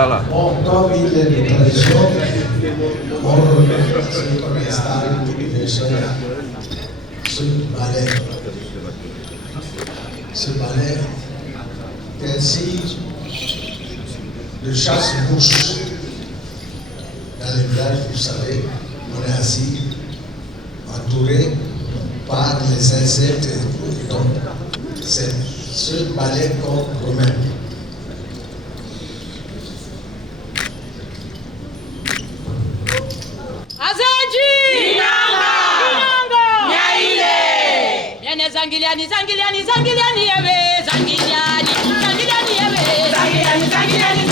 Voilà. Bon, comme il est de tradition, on remet ce cristal universel, ce balai. Ce balai est un signe de chasse-mouche. Dans les villages, vous savez, on est assis, entouré par les insectes et tout. Donc, c'est ce balai qu'on remet. Zangiliani, Zangiliani, Zangiliani, Zangiliani, Zangiliani, Zangiliani, Zangiliani, Zangiliani,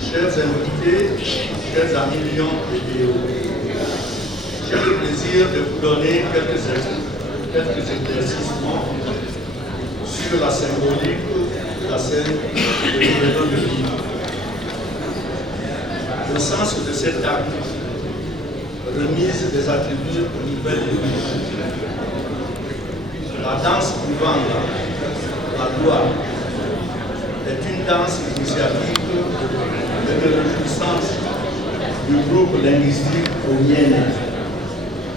Chers invités, chers amis Lyon et Théo, j'ai le plaisir de vous donner quelques éclaircissements sur la symbolique de la scène de l'Événement de Lyon. Le sens de cet acte, remise des attributs au niveau de l'Église. La danse Bouvanga, la gloire, est une danse initiatique de réjouissance du groupe linguistique Omienne,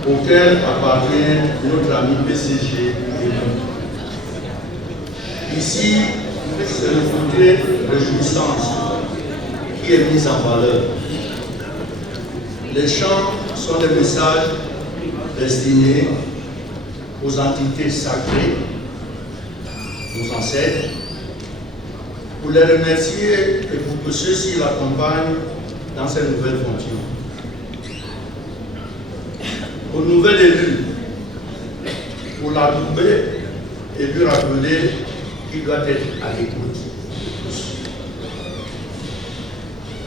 auquel appartient notre ami PCG. Ici, c'est le côté réjouissance qui est mis en valeur. Les chants sont des messages destinés aux entités sacrées, aux ancêtres, pour les remercier et pour que ceux-ci l'accompagnent dans ces nouvelles fonctions. Au nouvel élu, pour l'adouber et lui rappeler qu'il doit être à l'écoute.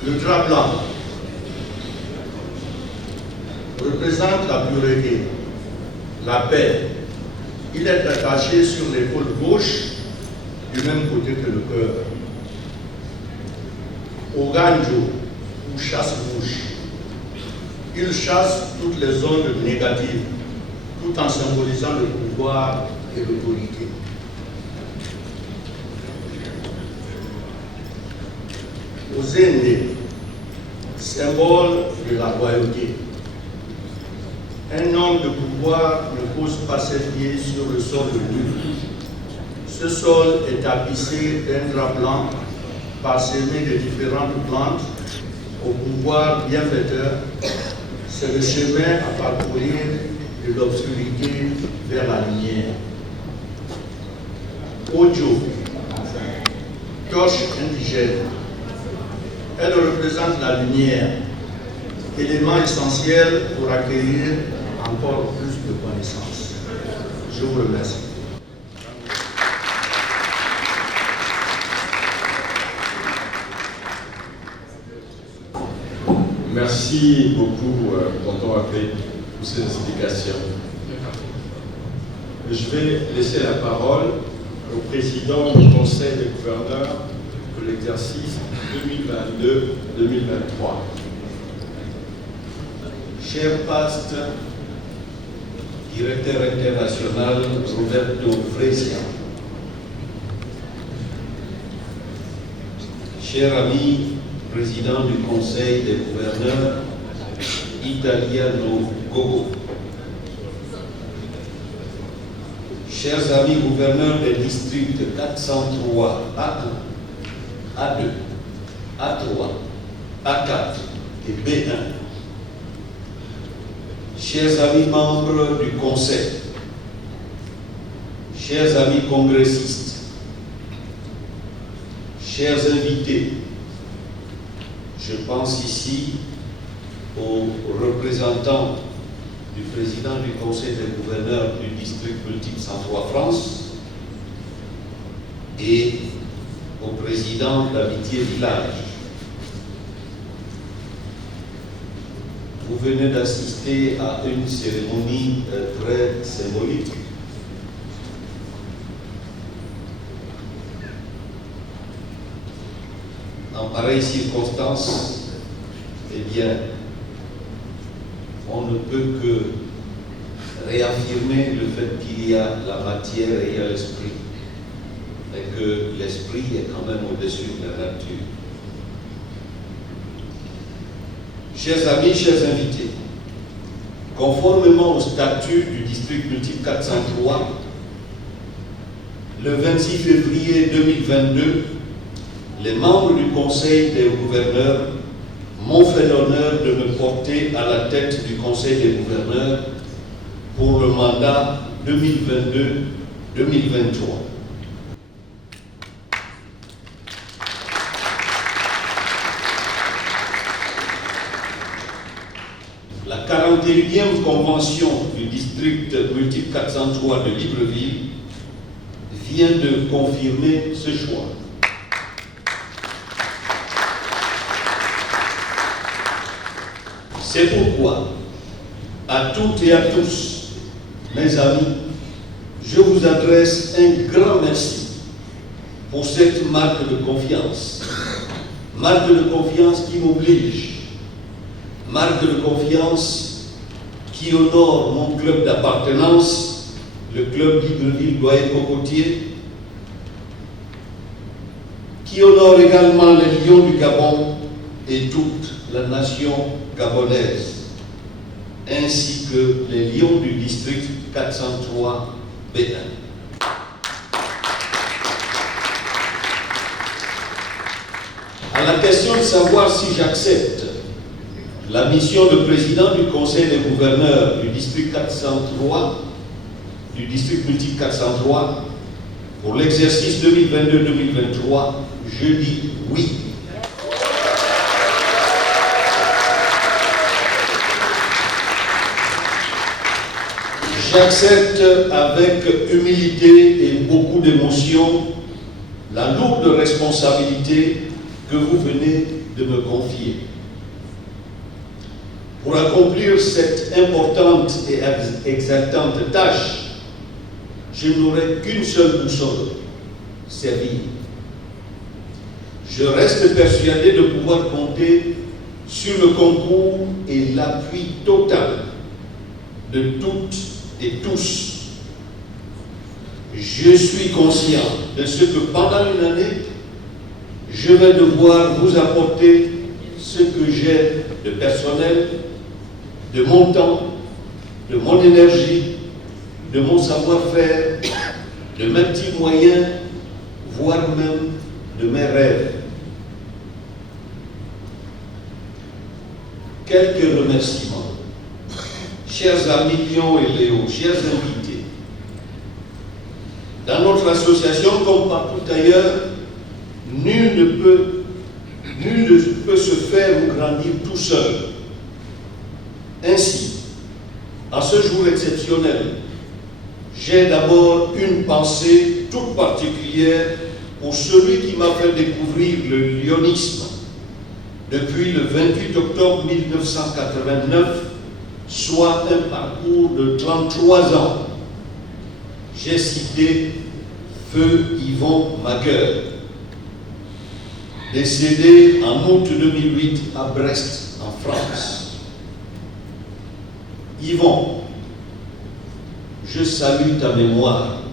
Le drap blanc représente la pureté, la paix. Il est attaché sur l'épaule gauche du même côté que le cœur. Au ganjo, ou chasse-bouche, il chasse toutes les ondes négatives, tout en symbolisant le pouvoir et l'autorité. Aux aînés, symbole de la royauté. Un homme de pouvoir ne pose pas ses pieds sur le sol de nul. Ce sol est tapissé d'un drap blanc parsemé de différentes plantes au pouvoir bienfaiteur. C'est le chemin à parcourir de l'obscurité vers la lumière. Ojo, torche indigène. Elle représente la lumière, élément essentiel pour acquérir encore plus de connaissances. Je vous remercie. Merci beaucoup, tonton Appé, pour ces explications. Je vais laisser la parole au président du Conseil des gouverneurs pour l'exercice 2022-2023. Cher Paste, directeur international Roberto Fresia, cher ami président du Conseil des gouverneurs Italiano Gogo, chers amis gouverneurs des districts 403, A1, A2, A3, A4 et B1, chers amis membres du Conseil, chers amis congressistes, chers invités, je pense ici aux représentants du président du Conseil des gouverneurs du district multiple 103 France et au président d'Amitié Village. Vous venez d'assister à une cérémonie très symbolique. En pareille circonstance, eh bien, on ne peut que réaffirmer le fait qu'il y a la matière et il y a l'esprit, et que l'esprit est quand même au-dessus de la nature. Chers amis, chers invités, conformément au statut du district multiple 403, le 26 février 2022, les membres du Conseil des gouverneurs m'ont fait l'honneur de me porter à la tête du Conseil des gouverneurs pour le mandat 2022-2023. La 41e convention du district district multiple 403 de Libreville vient de confirmer ce choix. C'est pourquoi, à toutes et à tous, mes amis, je vous adresse un grand merci pour cette marque de confiance. Marque de confiance qui m'oblige. Marque de confiance qui honore mon club d'appartenance, le club Libreville-Goaï-Cocotier, qui honore également les Lions du Gabon et toute la nation gabonaise, ainsi que les Lions du district 403 Bénin. À la question de savoir si j'accepte la mission de président du Conseil des gouverneurs du district 403, du district multiple 403, pour l'exercice 2022-2023, je dis oui. J'accepte avec humilité et beaucoup d'émotion la lourde responsabilité que vous venez de me confier. Pour accomplir cette importante et exaltante tâche, je n'aurai qu'une seule boussole, servir. Je reste persuadé de pouvoir compter sur le concours et l'appui total de toutes et tous. Je suis conscient de ce que pendant une année, je vais devoir vous apporter ce que j'ai de personnel, de mon temps, de mon énergie, de mon savoir-faire, de mes petits moyens, voire même de mes rêves. Quelques remerciements. Chers amis Lyon et Léo, chers invités, dans notre association, comme partout ailleurs, nul ne peut se faire ou grandir tout seul. Ainsi, en ce jour exceptionnel, j'ai d'abord une pensée toute particulière pour celui qui m'a fait découvrir le lyonisme depuis le 28 octobre 1989, soit un parcours de 33 ans. J'ai cité Feu Yvon Magueur, décédé en août 2008 à Brest, en France. Yvon, je salue ta mémoire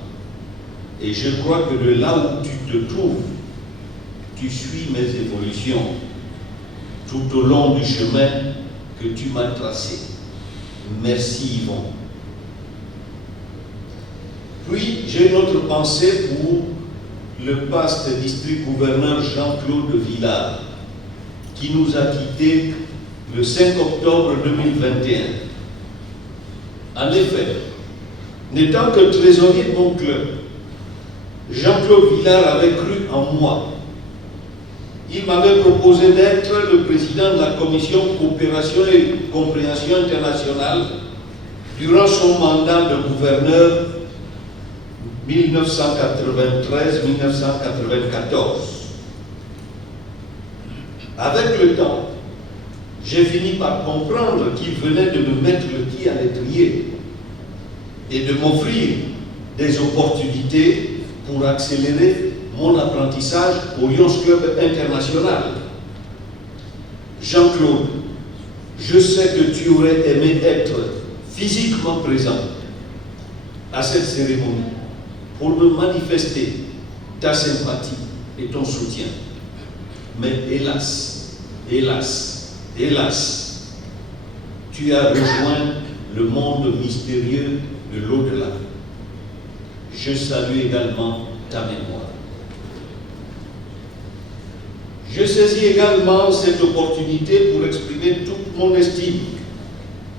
et je crois que de là où tu te trouves, tu suis mes évolutions tout au long du chemin que tu m'as tracé. Merci Yvon. Puis j'ai une autre pensée pour le paste district gouverneur Jean-Claude Villard, qui nous a quittés le 5 octobre 2021. En effet, n'étant que trésorier de mon club, Jean-Claude Villard avait cru en moi. Il m'avait proposé d'être le président de la commission coopération et compréhension internationale durant son mandat de gouverneur 1993-1994. Avec le temps, j'ai fini par comprendre qu'il venait de me mettre le pied à l'étrier et de m'offrir des opportunités pour accélérer mon apprentissage au Lions Club International. Jean-Claude, je sais que tu aurais aimé être physiquement présent à cette cérémonie pour me manifester ta sympathie et ton soutien. Mais hélas, hélas, hélas, tu as rejoint le monde mystérieux de l'au-delà. Je salue également ta mémoire. Je saisis également cette opportunité pour exprimer toute mon estime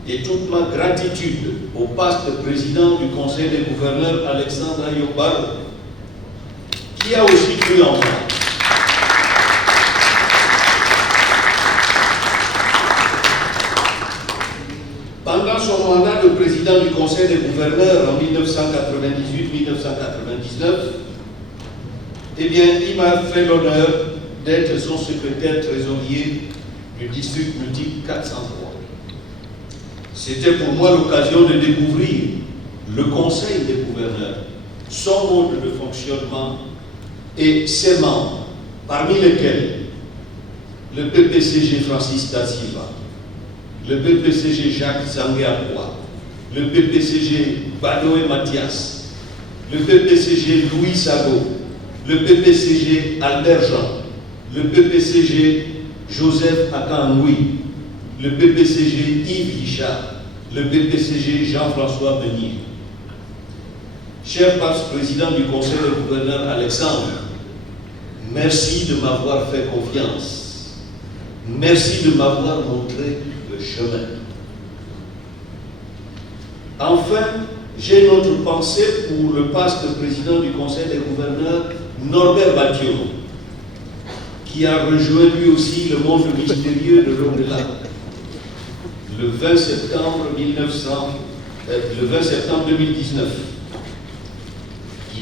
et toute ma gratitude au paste président du Conseil des gouverneurs, Alexandre Ayobaro, qui a aussi cru en moi. Pendant son mandat de président du Conseil des gouverneurs en 1998-1999, eh bien, il m'a fait l'honneur d'être son secrétaire trésorier du district multiple 403. C'était pour moi l'occasion de découvrir le Conseil des gouverneurs, son mode de fonctionnement et ses membres, parmi lesquels le PPCG Francis Da Silva, le PPCG Jacques Zangué-Aboua, le PPCG Badoé Mathias, le PPCG Louis Sago, le PPCG Albert Jean, le PPCG Joseph Akangoui, le PPCG Yves Guichard, le PPCG Jean-François Benier. Cher président du Conseil des gouverneurs Alexandre, merci de m'avoir fait confiance. Merci de m'avoir montré le chemin. Enfin, j'ai une autre pensée pour le pasteur président du Conseil des gouverneurs, Norbert Badiou, qui a rejoint lui aussi le monde mystérieux de l'au-delà le 20 septembre 2019.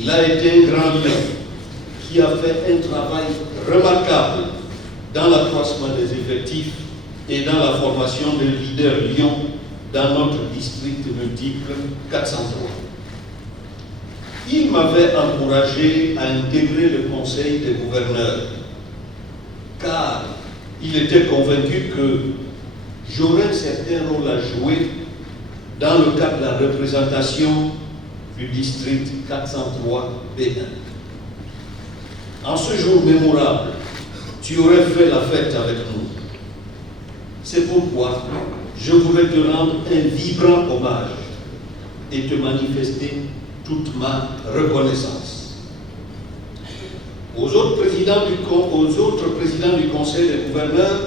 Il a été un grand lion qui a fait un travail remarquable dans l'accroissement des effectifs et dans la formation des leaders lions dans notre district multiple 403. Il m'avait encouragé à intégrer le Conseil des gouverneurs, car il était convaincu que j'aurais un certain rôle à jouer dans le cadre de la représentation du district 403 Bénin. En ce jour mémorable, tu aurais fait la fête avec nous. C'est pourquoi je voudrais te rendre un vibrant hommage et te manifester toute ma reconnaissance. Aux autres présidents du Conseil des gouverneurs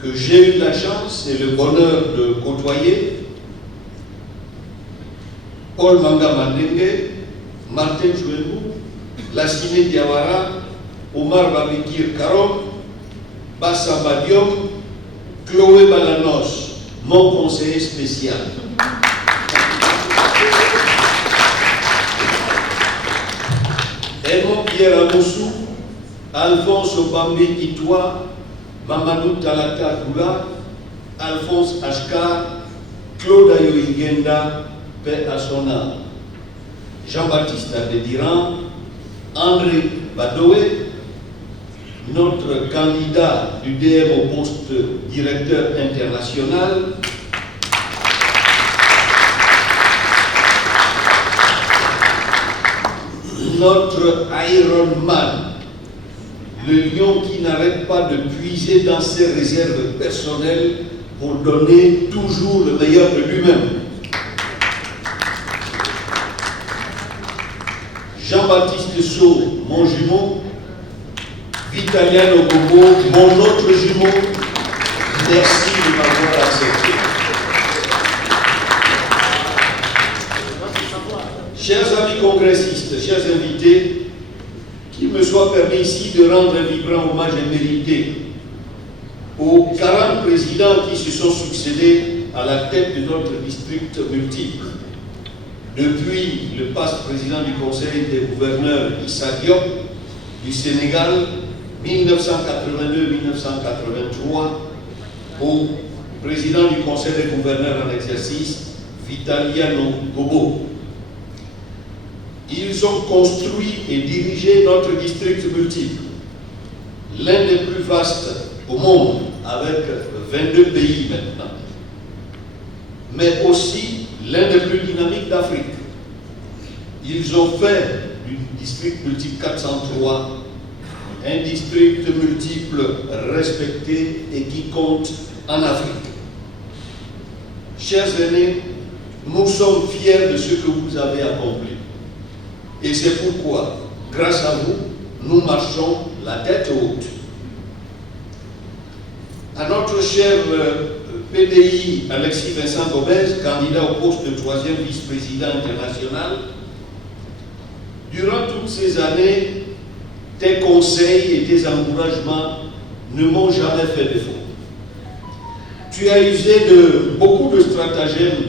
que j'ai eu la chance et le bonheur de côtoyer, Paul Manga Mandenge, Martin Chouembou, Lassine Diawara, Omar Babikir Karom, Bassa Badiom, Chloé Balanos, mon conseiller spécial. Edmond Pierre Amoussou, Alphonse Obambe Itoua, Mamadou Talata Goula, Alphonse Ashkar, Claude Ayoigenda, paix à son âme, Jean-Baptiste Adediran, André Badoé, notre candidat du DM au poste directeur international, notre Iron Man, le lion qui n'arrête pas de puiser dans ses réserves personnelles pour donner toujours le meilleur de lui-même. Jean-Baptiste Sceaux, mon jumeau, Vitaliano Gogo, mon autre jumeau, merci de m'avoir accepté. Chers amis congressistes, chers invités, qu'il me soit permis ici de rendre un vibrant hommage mérité aux 40 présidents qui se sont succédés à la tête de notre district multiple. Depuis le président du Conseil des gouverneurs Issa Diop du Sénégal, 1982-1983, au président du Conseil des gouverneurs en exercice, Vitaliano Gogo. Ils ont construit et dirigé notre district multiple, l'un des plus vastes au monde, avec 22 pays maintenant, mais aussi l'un des plus dynamiques d'Afrique. Ils ont fait du district multiple 403 un district multiple respecté et qui compte en Afrique. Chers aînés, nous sommes fiers de ce que vous avez accompli. Et c'est pourquoi, grâce à vous, nous marchons la tête haute. À notre cher PDI Alexis Vincent Gomez, candidat au poste de 3e vice-président international, durant toutes ces années, tes conseils et tes encouragements ne m'ont jamais fait défaut. Tu as usé de beaucoup de stratagèmes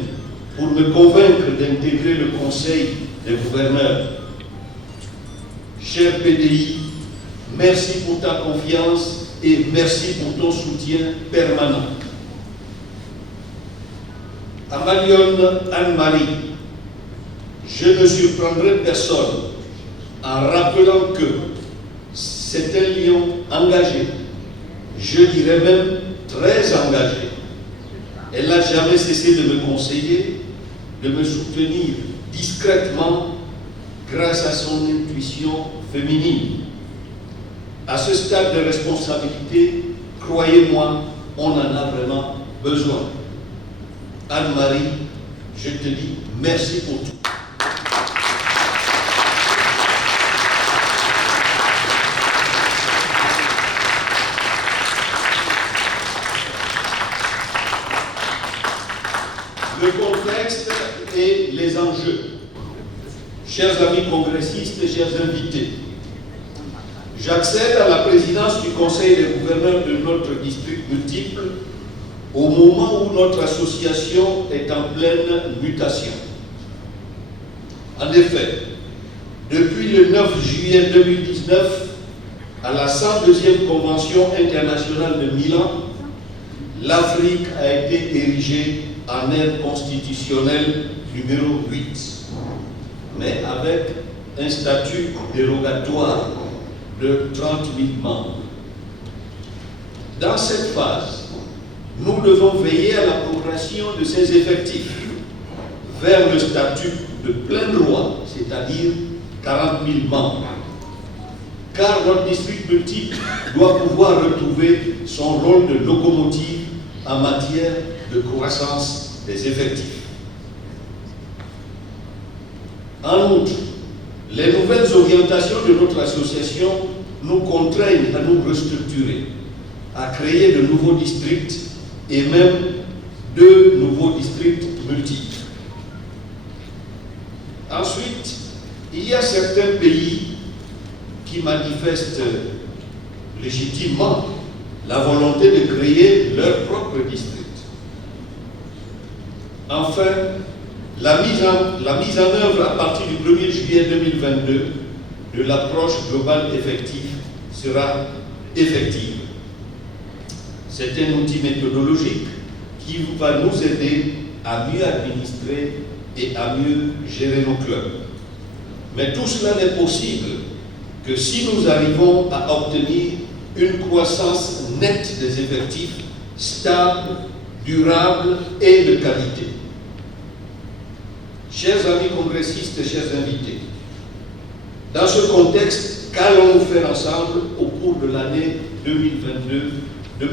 pour me convaincre d'intégrer le Conseil des gouverneurs. Cher PDI, merci pour ta confiance et merci pour ton soutien permanent. À Malione Anne-Marie, je ne surprendrai personne en rappelant que c'est un lion engagé, je dirais même très engagé. Elle n'a jamais cessé de me conseiller, de me soutenir discrètement grâce à son intuition féminine. À ce stade de responsabilité, croyez-moi, on en a vraiment besoin. Anne-Marie, je te dis merci pour tout. Le contexte et les enjeux. Chers amis congressistes, chers invités, j'accède à la présidence du Conseil des gouverneurs de notre district multiple au moment où notre association est en pleine mutation. En effet, depuis le 9 juillet 2019, à la 102e Convention internationale de Milan, l'Afrique a été érigée en aire constitutionnelle numéro 8, mais avec un statut dérogatoire de 30 000 membres. Dans cette phase, nous devons veiller à la progression de ces effectifs vers le statut de plein droit, c'est-à-dire 40 000 membres. Car notre district multiple doit pouvoir retrouver son rôle de locomotive en matière de croissance des effectifs. En outre, les nouvelles orientations de notre association nous contraignent à nous restructurer, à créer de nouveaux districts et même 2 nouveaux districts multiples. Ensuite, il y a certains pays qui manifestent légitimement la volonté de créer leur propre district. Enfin, la mise en œuvre à partir du 1er juillet 2022 de l'approche globale effective sera effective. C'est un outil méthodologique qui va nous aider à mieux administrer et à mieux gérer nos clubs. Mais tout cela n'est possible que si nous arrivons à obtenir une croissance nette des effectifs, stable, durable et de qualité. Chers amis congressistes, chers invités, dans ce contexte, qu'allons-nous faire ensemble au cours de l'année 2022-2023?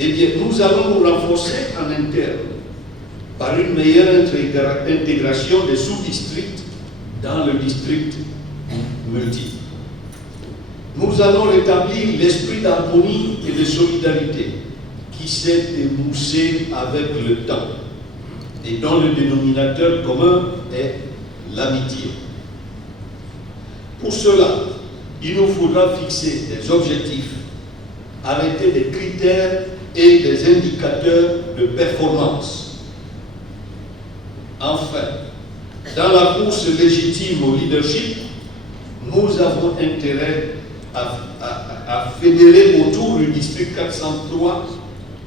Eh bien, nous allons nous renforcer en interne par une meilleure intégration des sous-districts dans le district multiple. Nous allons rétablir l'esprit d'harmonie et de solidarité qui s'est émoussé avec le temps et dont le dénominateur commun est l'amitié. Pour cela, il nous faudra fixer des objectifs, arrêter des critères et des indicateurs de performance. Enfin, dans la course légitime au leadership, nous avons intérêt à fédérer autour du district 403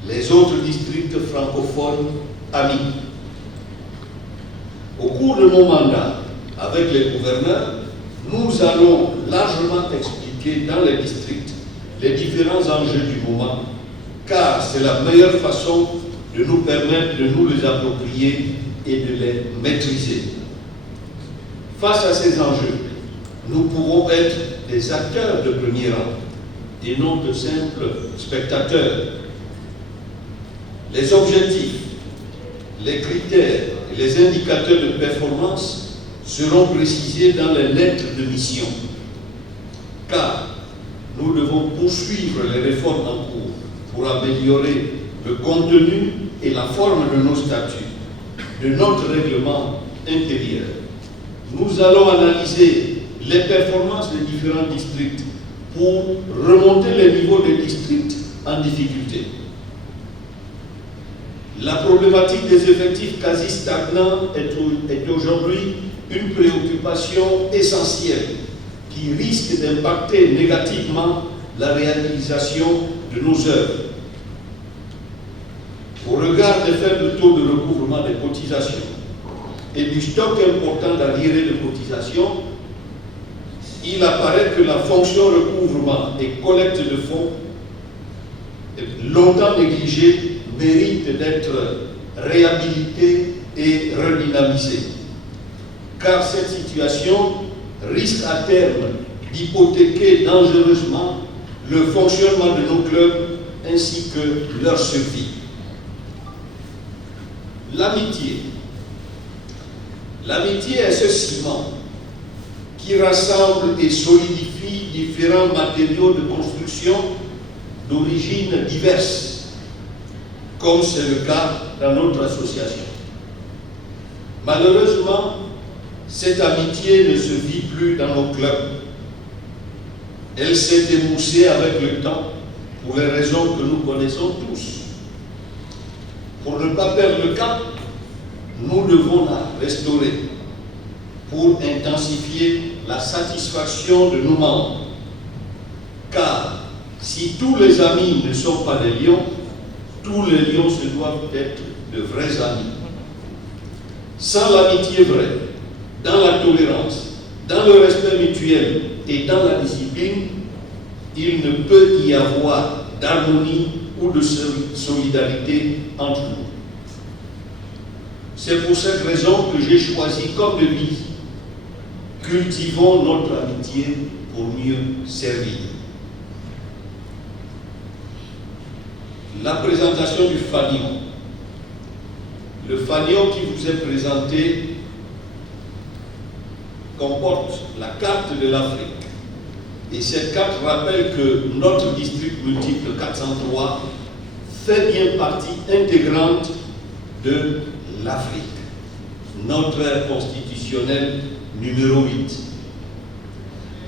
les autres districts francophones amis. Au cours de mon mandat avec les gouverneurs, nous allons largement expliquer dans les districts les différents enjeux du moment, car c'est la meilleure façon de nous permettre de nous les approprier et de les maîtriser. Face à ces enjeux, nous pourrons être des acteurs de premier rang et non de simples spectateurs. Les objectifs, les critères et les indicateurs de performance seront précisés dans les lettres de mission, car nous devons poursuivre les réformes en cours pour améliorer le contenu et la forme de nos statuts, de notre règlement intérieur. Nous allons analyser les performances des différents districts pour remonter les niveaux des districts en difficulté. La problématique des effectifs quasi stagnants est aujourd'hui une préoccupation essentielle qui risque d'impacter négativement la réalisation de nos œuvres. Au regard des faibles taux de recouvrement des cotisations et du stock important d'arriérés de cotisations, il apparaît que la fonction recouvrement et collecte de fonds, longtemps négligée, mérite d'être réhabilitée et redynamisée. Car cette situation risque à terme d'hypothéquer dangereusement le fonctionnement de nos clubs ainsi que leur survie. L'amitié. L'amitié est ce ciment qui rassemble et solidifie différents matériaux de construction d'origine diverses, comme c'est le cas dans notre association. Malheureusement, cette amitié ne se vit plus dans nos clubs. Elle s'est émoussée avec le temps pour les raisons que nous connaissons tous. Pour ne pas perdre le cap, nous devons la restaurer pour intensifier la satisfaction de nos membres. Car si tous les amis ne sont pas des lions, tous les lions se doivent être de vrais amis. Sans l'amitié vraie, dans la tolérance, dans le respect mutuel et dans la discipline, il ne peut y avoir d'harmonie ou de solidarité entre nous. C'est pour cette raison que j'ai choisi comme devise « Cultivons notre amitié pour mieux servir ». La présentation du fanion. Le fanion qui vous est présenté comporte la carte de l'Afrique. Et cette carte rappelle que notre district multiple 403 fait bien partie intégrante de l'Afrique, notre ère constitutionnelle numéro 8.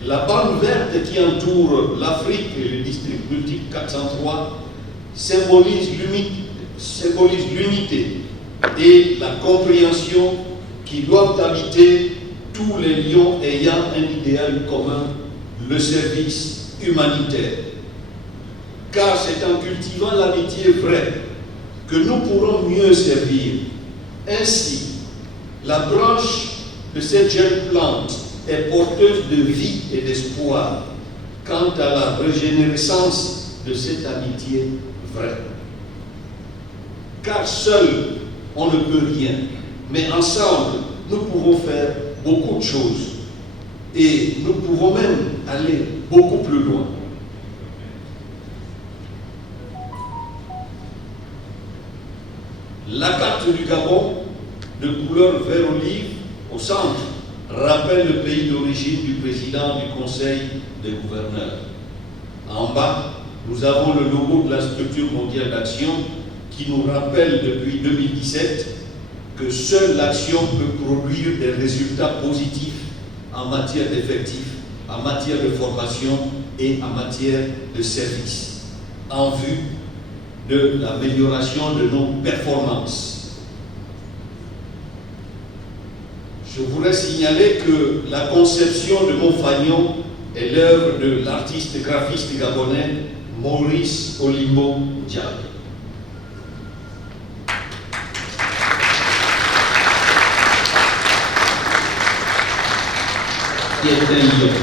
La bande verte qui entoure l'Afrique et le district multiple 403 symbolise l'unité et la compréhension qui doivent habiter tous les lions ayant un idéal commun, le service humanitaire. Car c'est en cultivant l'amitié vraie que nous pourrons mieux servir. Ainsi, la branche de cette jeune plante est porteuse de vie et d'espoir quant à la régénérescence de cette amitié vraie. Car seul, on ne peut rien, mais ensemble, nous pouvons faire beaucoup de choses et nous pouvons même aller beaucoup plus loin. La carte du Gabon, de couleur vert olive au centre, rappelle le pays d'origine du président du Conseil des gouverneurs. En bas, nous avons le logo de la structure mondiale d'action qui nous rappelle depuis 2017 que seule l'action peut produire des résultats positifs en matière d'effectifs, en matière de formation et en matière de services, en vue de l'amélioration de nos performances. Je voudrais signaler que la conception de mon fanion est l'œuvre de l'artiste graphiste gabonais Maurice Olimbo Diaby. Qui est un lion.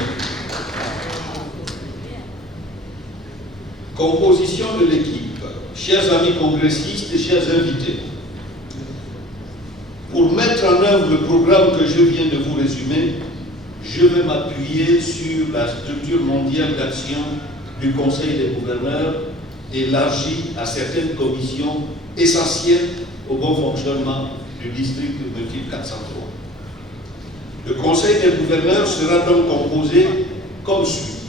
Composition de l'équipe. Chers amis congressistes et chers invités, pour mettre en œuvre le programme que je viens de vous résumer, je vais m'appuyer sur la structure mondiale d'action du Conseil des gouverneurs élargie à certaines commissions essentielles au bon fonctionnement du district multiple 403. Le Conseil des gouverneurs sera donc composé comme suit.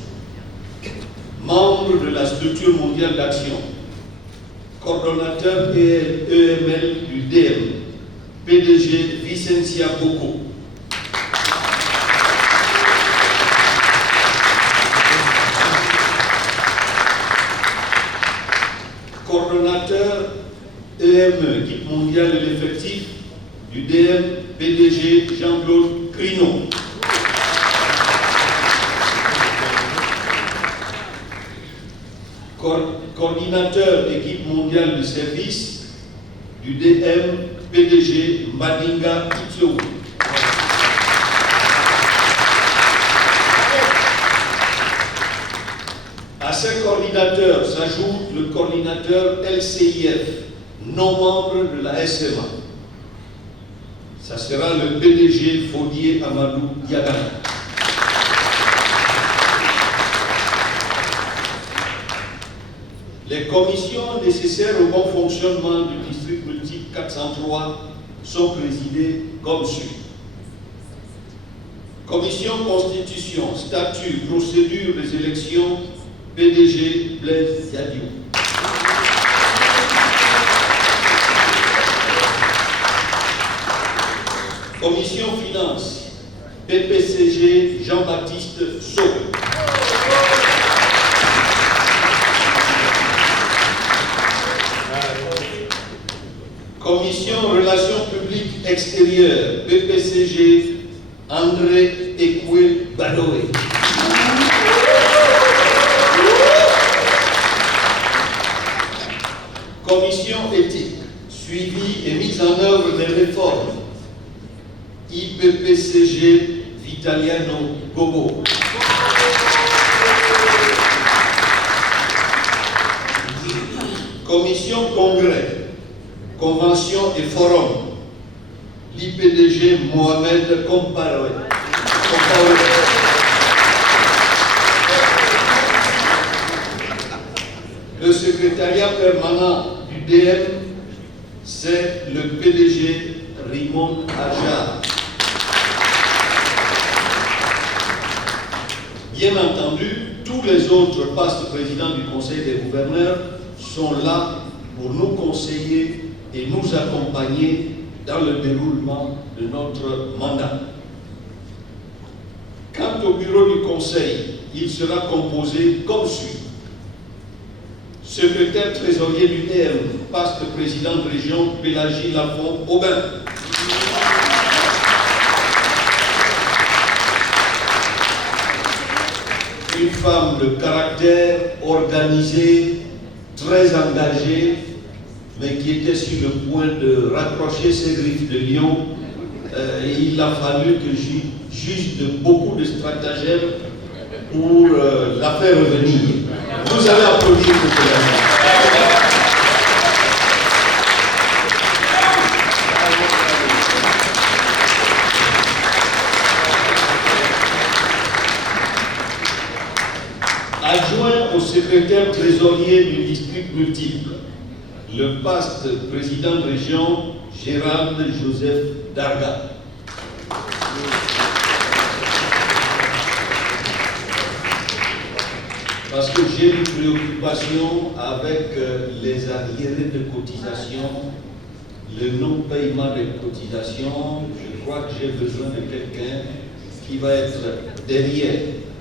Membre de la structure mondiale d'action, coordonnateur EML du DM, PDG Vicencia Boko. Coordonnateur EME qui du DM PDG Jean-Claude Crino. Coordinateur équipe mondiale du service du DM PDG Madinga Itio. À ces coordinateurs s'ajoute le coordinateur LCIF, non membre de la SMA. Ça sera le PDG Faudier Amadou Diagana. Les commissions nécessaires au bon fonctionnement du district multiple 403 sont présidées comme suit. Commission Constitution, statut, procédure des élections, PDG Blaise Diadio. Commission Finances, PPCG Jean-Baptiste Sauve. Commission Relations Publiques Extérieures, PPCG André Ekoué Badoé. Commission Éthique, suivi et mise en œuvre des réformes, IPPCG Vitaliano Gogo. Commission Congrès, Convention et Forum, l'IPDG Mohamed Kompaoui. Le secrétariat permanent du DM, c'est le PDG Raymond Ajar. Bien entendu, tous les autres postes présidents du Conseil des gouverneurs sont là pour nous conseiller et nous accompagner dans le déroulement de notre mandat. Quant au bureau du Conseil, il sera composé comme suit. Secrétaire trésorier du DM, poste président de région Pélagie Lafont-Aubin. Une femme de caractère organisée, très engagée, mais qui était sur le point de raccrocher ses griffes de lion. Et il a fallu que j'use de beaucoup de stratagèmes pour la faire revenir. Vous allez applaudir pour cela. Adjoint au secrétaire trésorier du district multiple, le poste président de région Gérald Joseph Darga. Parce que j'ai une préoccupation avec les arriérés de cotisation, le non-paiement des cotisations. Je crois que j'ai besoin de quelqu'un qui va être derrière.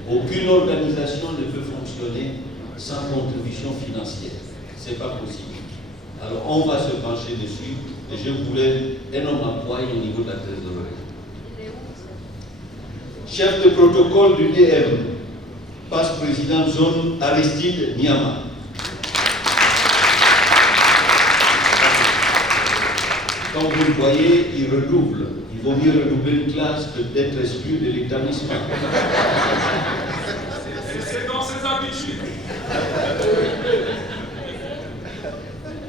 Aucune organisation ne peut fonctionner sans contribution financière. Ce n'est pas possible. Alors on va se pencher dessus et je voulais un homme employé au niveau de la trésorerie. Chef de protocole du DM, passe président zone Aristide Niama. Comme vous le voyez, il redouble. Il vaut mieux redoubler une classe que d'être exclu de l'établissement. C'est dans ses habitudes.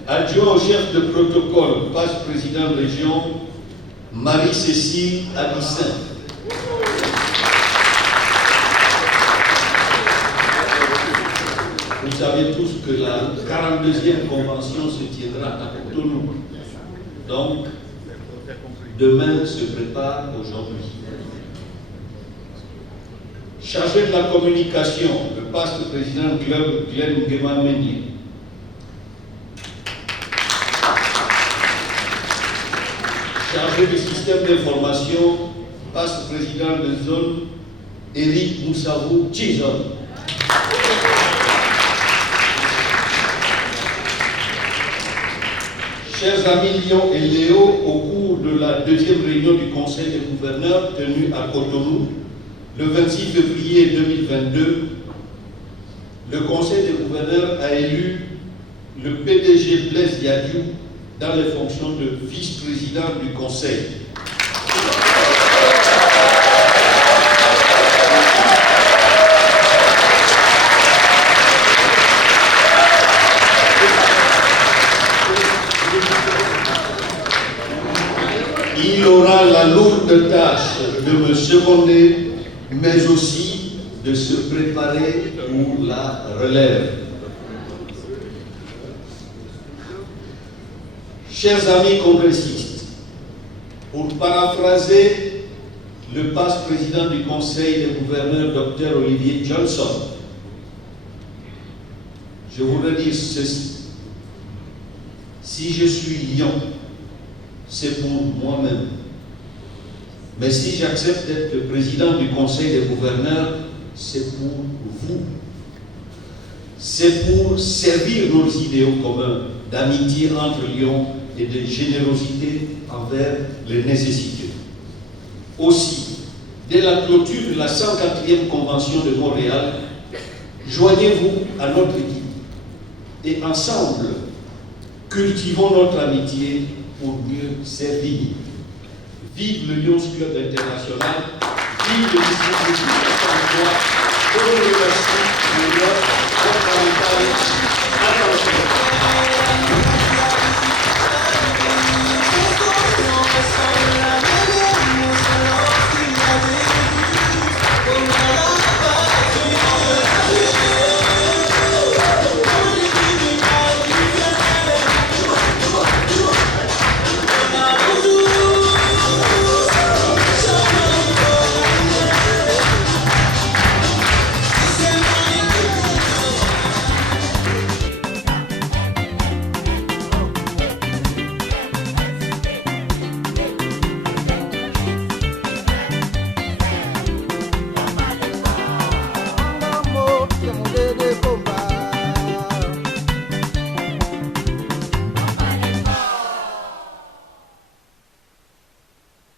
Adjoint au chef de protocole, passe président de région, Marie-Cécile Abissin. Vous savez tous que la 42e convention se tiendra à Cotonou. Donc, demain se prépare aujourd'hui. Chargé de la communication, le paste président Glenn Nguema Meunier. Chargé du système d'information, paste président de zone Éric Moussavou Tchizon. Chers amis Lyon et Léo, au cours de la deuxième réunion du Conseil des gouverneurs tenue à Cotonou, le 26 février 2022, le Conseil des gouverneurs a élu le PDG Blaise Diadio dans les fonctions de vice-président du Conseil. Il aura la lourde tâche de me seconder, mais aussi de se préparer pour la relève. Chers amis congressistes, pour paraphraser le passe-président du Conseil des gouverneurs, Dr Olivier Johnson, je voudrais dire ceci. Si je suis lion, c'est pour moi-même. Mais si j'accepte d'être le président du Conseil des gouverneurs, c'est pour vous. C'est pour servir nos idéaux communs d'amitié entre lions et de générosité envers les nécessiteux. Aussi, dès la clôture de la 104e Convention de Montréal, joignez-vous à notre équipe et ensemble, cultivons notre amitié pour mieux servir. Vive le Lions Club International, vive le dispositif de droit. Je vous remercie de votre fondamentale attention.